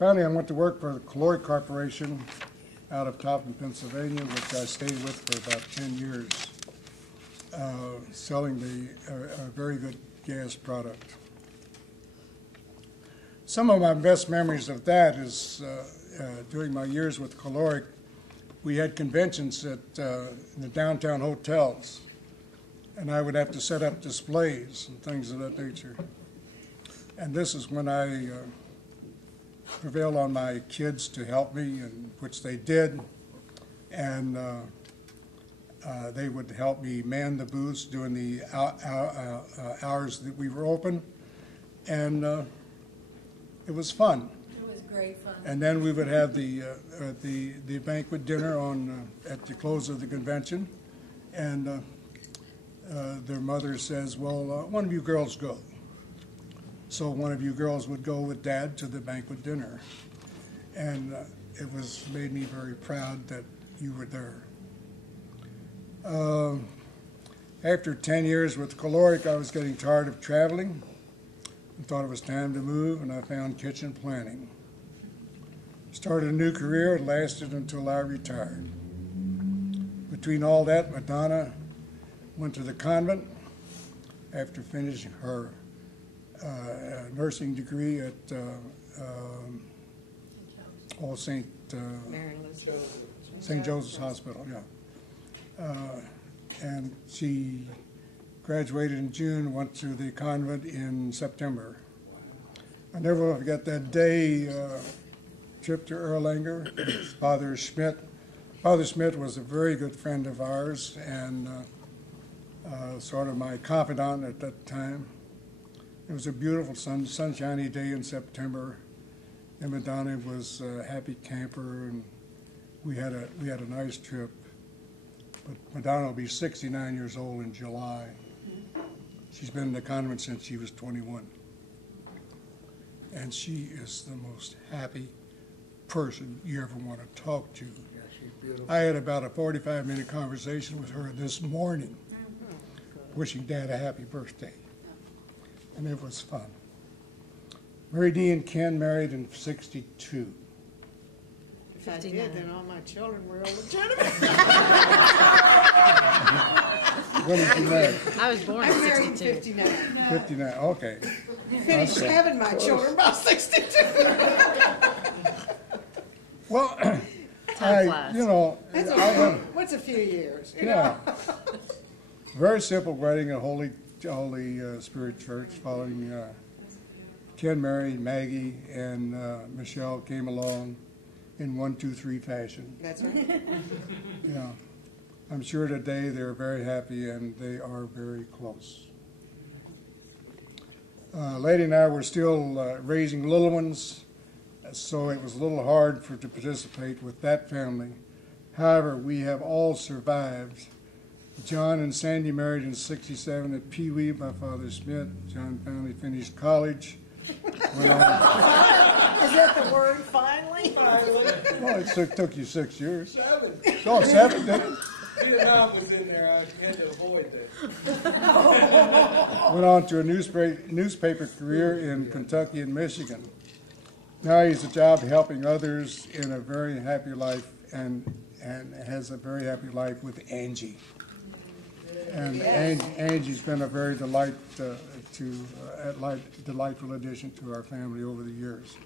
Finally, I went to work for the Caloric Corporation out of Taunton, Pennsylvania, which I stayed with for about 10 years, selling a very good gas product. Some of my best memories of that is during my years with Caloric, we had conventions at the downtown hotels, and I would have to set up displays and things of that nature. And this is when I prevailed on my kids to help me, and which they did, and they would help me man the booths during the hours that we were open, and it was fun. It was great fun. And then we would have the banquet dinner at the close of the convention, and their mother says, well, one of you girls go. So one of you girls would go with Dad to the banquet dinner, and it made me very proud that you were there. After 10 years with Caloric, I was getting tired of traveling and thought it was time to move, and I found kitchen planning. Started a new career. It lasted until I retired. Between all that, Madonna went to the convent after finishing her nursing degree at St. Joseph's Hospital, yeah. And she graduated in June, went to the convent in September. I never will forget that day, trip to Erlanger, Father Schmidt. Father Schmidt was a very good friend of ours and sort of my confidant at that time. It was a beautiful sunshiny day in September, and Madonna was a happy camper, and we had a nice trip. But Madonna will be 69 years old in July. She's been in the convent since she was 21. And she is the most happy person you ever want to talk to. Yeah, she's beautiful. I had about a 45-minute conversation with her this morning, wishing Dad a happy birthday. And it was fun. Mary Dee and Ken married in '62. If I did, then all my children were illegitimate. When did you marry? I was born in I married in 62. 59. 59, okay. Finished Okay. having my children by 62. Well, flies. you know, What's a few years? You yeah. know? Very simple wedding at Holy Spirit Church, following Ken married Maggie, and Michelle came along in 1, 2, 3 fashion. That's right. Yeah. I'm sure today they're very happy and they are very close. Lady and I were still raising little ones, so it was a little hard to participate with that family. However, we have all survived. John and Sandy married in '67 at Pee Wee by Father Smith. John finally finished college. Went on. Is that the word, finally? Well, it took you 6 years. 7. Oh, 7, did it? Vietnam was in there. I had to avoid that. Went on to a newspaper career in Kentucky and Michigan. Now he's a job helping others in a very happy life and has a very happy life with Angie. And Angie's been a very delightful addition to our family over the years.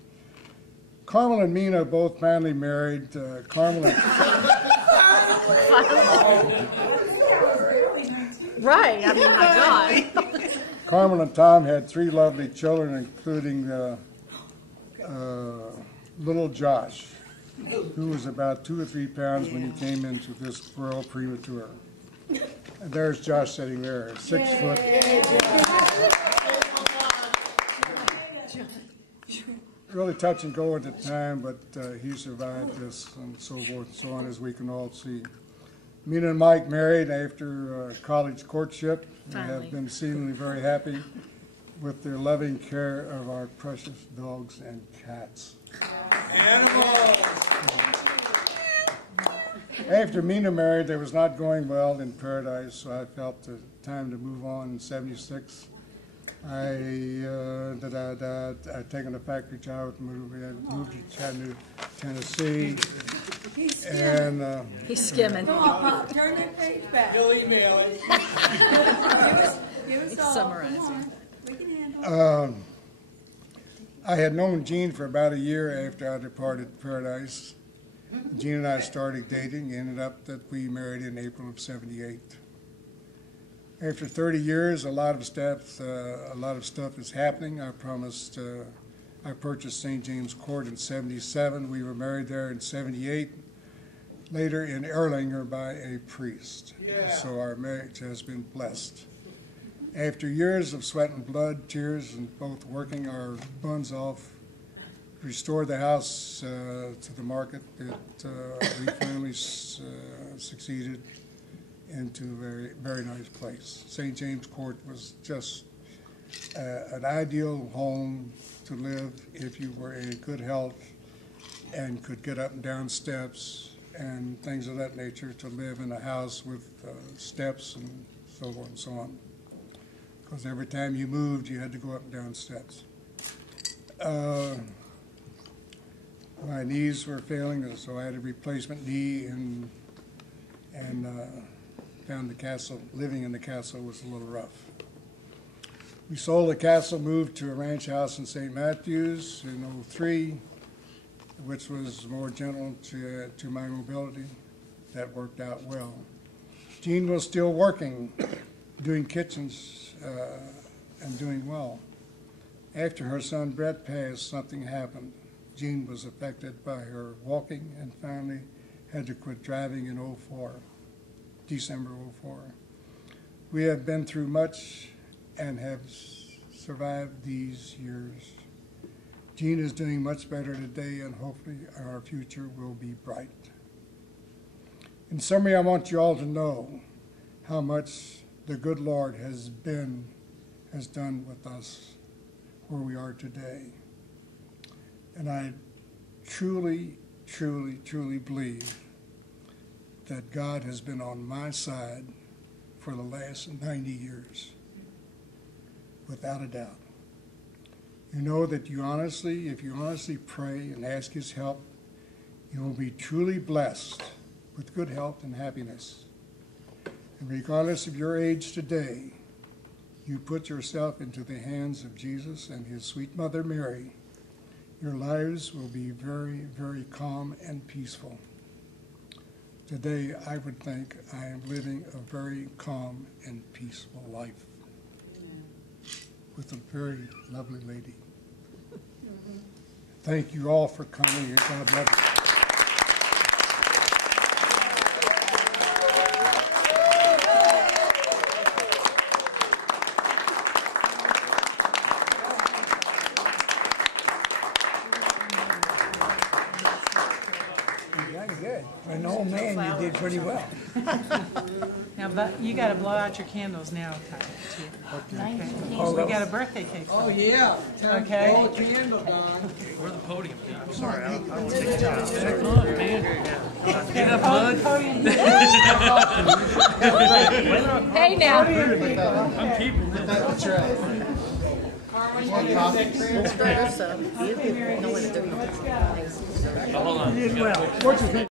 Carmel and Mina both finally married. Carmel and Right, I mean, my God. Carmel and Tom had 3 lovely children, including little Josh, who was about 2 or 3 pounds when he came into this world premature. And there's Josh sitting there, 6 foot. Really touch and go at the time, but he survived this and so forth and so on, as we can all see. Mina and Mike married after college courtship. They have been seemingly very happy with their loving care of our precious dogs and cats. Animals! After Mina married, there was not going well in Paradise, so I felt the time to move on in '76. I'd taken a factory job, moved to Chattanooga, Tennessee, and He's skimming. Come on, Pop, turn that page back. You'll email it. Give us He's all. summarizing. Come on. We can handle it. I had known Jean for about a year after I departed Paradise. Jean and I started dating, ended up that we married in April of '78. After 30 years, a lot of stuff is happening. I purchased St. James Court in '77. We were married there in '78. Later in Erlanger by a priest. Yeah. So our marriage has been blessed. After years of sweat and blood, tears, and both working our buns off, restored the house to the market. We finally succeeded into a very, very nice place. St. James Court was just an ideal home to live if you were in good health and could get up and down steps and things of that nature, to live in a house with steps and so on and so on. Because every time you moved, you had to go up and down steps. My knees were failing, so I had a replacement knee, and found the castle, living in the castle was a little rough. We sold the castle, moved to a ranch house in St. Matthews in '03, which was more gentle to my mobility. That worked out well. Jean was still working, doing kitchens, and doing well. After her son Brett passed, something happened. Jean was affected by her walking and finally had to quit driving in '04, December '04. We have been through much and have survived these years. Jean is doing much better today, and hopefully our future will be bright. In summary, I want you all to know how much the good Lord has done with us where we are today. And I truly, truly, truly believe that God has been on my side for the last 90 years, without a doubt. You know that if you honestly pray and ask His help, you will be truly blessed with good health and happiness. And regardless of your age today, you put yourself into the hands of Jesus and His sweet mother Mary, your lives will be very, very calm and peaceful. Today, I would think I am living a very calm and peaceful life with a very lovely lady. Thank you all for coming, and God bless you. Good. For an old man, you did pretty well. Now, but you got to blow out your candles now, Ty, too. Okay. We got a birthday cake. Oh, yeah. Okay. Blow a candle, Don. Where's the podium? I'm sorry, I don't want to take a job. Get up, bud. Hey now. I'm keeping this. That's right. So, no one Hold on. You did well.